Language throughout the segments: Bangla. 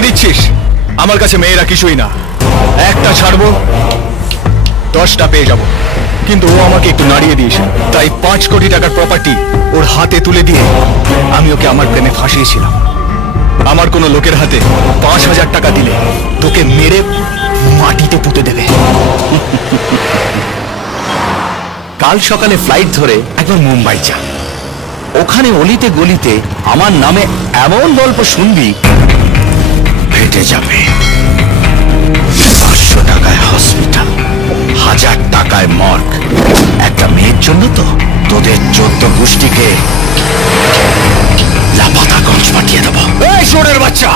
নাড়িয়ে দিচ্ছিস? আমার কাছে মেয়েরা কিছুই না, একটা ছাড়বো 10টা পেয়ে যাব, কিন্তু ও আমাকে একটু নাড়িয়ে দিয়েছে, তাই 5 কোটি টাকার প্রপার্টি ওর হাতে তুলে দিয়ে আমি ওকে আমার প্রেমে ফাঁসিয়েছিলাম। আমার কোনো লোকের হাতে 5,000 টাকা দিলে তোকে মেরে মাটিতে পুঁতে দেবে। কাল সকালে ফ্লাইট ধরে একবার মুম্বাই যা, ওখানে অলিতে গলিতে আমার নামে এমন গল্প শুনবি ফেটে যাবে। 500 টাকায় হসপিটাল, 1000 টাকায় মর্গ, একটা মেয়ের জন্য তো তোদের 14 গোষ্ঠীকে লাপাতাগঞ্জ পাঠিয়ে দেবো। এই শোরের বাচ্চা,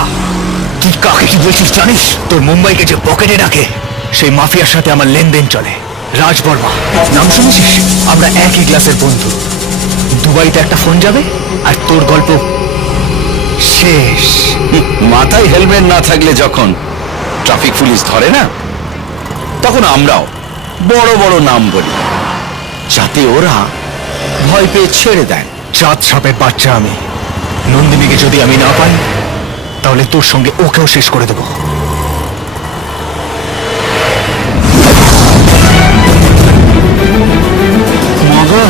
তুই কাকে কি বলছিস জানিস? তোর মুম্বাইকে যে পকেটে রাখে সেই মাফিয়ার সাথে আমার লেনদেন চলে। রাজ বর্মা নাম শুনেছিস? আমরা একই ক্লাসের বন্ধু। দুবাইতে একটা ফোন যাবে আর তোর গল্প শেষ। মাথায় হেলমেট না থাকলে যখন ট্রাফিক পুলিশ ধরে না, তখন আমরাও বড় বড় নাম বলি, যাতে ওরা ভয় পেয়ে ছেড়ে দেয়। চাঁদ সাপের বাচ্চা আমি। নন্দিনীকে যদি আমি না পাই, তাহলে তোর সঙ্গে ওকেও শেষ করে দেব। মগা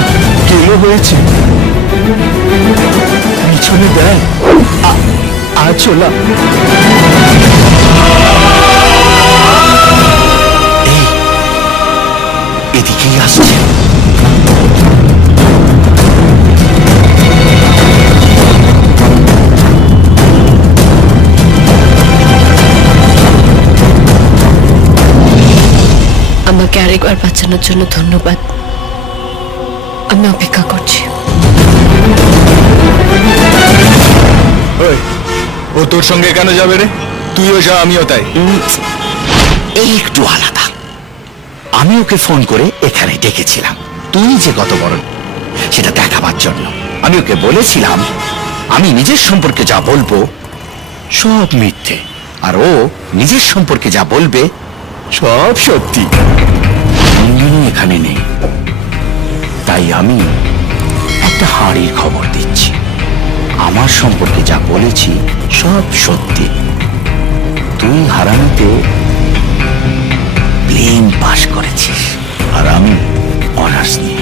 কেলো হয়েছে, পিছনে দেয় চলা। এদিকেই আসছে। আমাকে আরেকবার বাঁচানোর জন্য ধন্যবাদ। আমি অপেক্ষা করছি। ওই, ও তোর সঙ্গে কেন যাবে রে? তুইও যা, আমিও তাই। এই একটু আলাদা। আমি ওকে ফোন করে এখানে ডেকেছিলাম, তুই যে কত বড় সেটা দেখাবার জন্য। আমি ওকে বলেছিলাম আমি নিজের সম্পর্কে যা বলবো সব মিথ্যে, আর ও নিজের সম্পর্কে যা বলবে সব সত্যি। নন্দিনী এখানে নেই, তাই আমি একটা হাঁড়ির খবর দিচ্ছি। আমার সম্পর্কে যা বলেছি সব সত্যি। তুই হারানোতে প্লেন পাস করেছিস, আর আমি অনার্স নিয়ে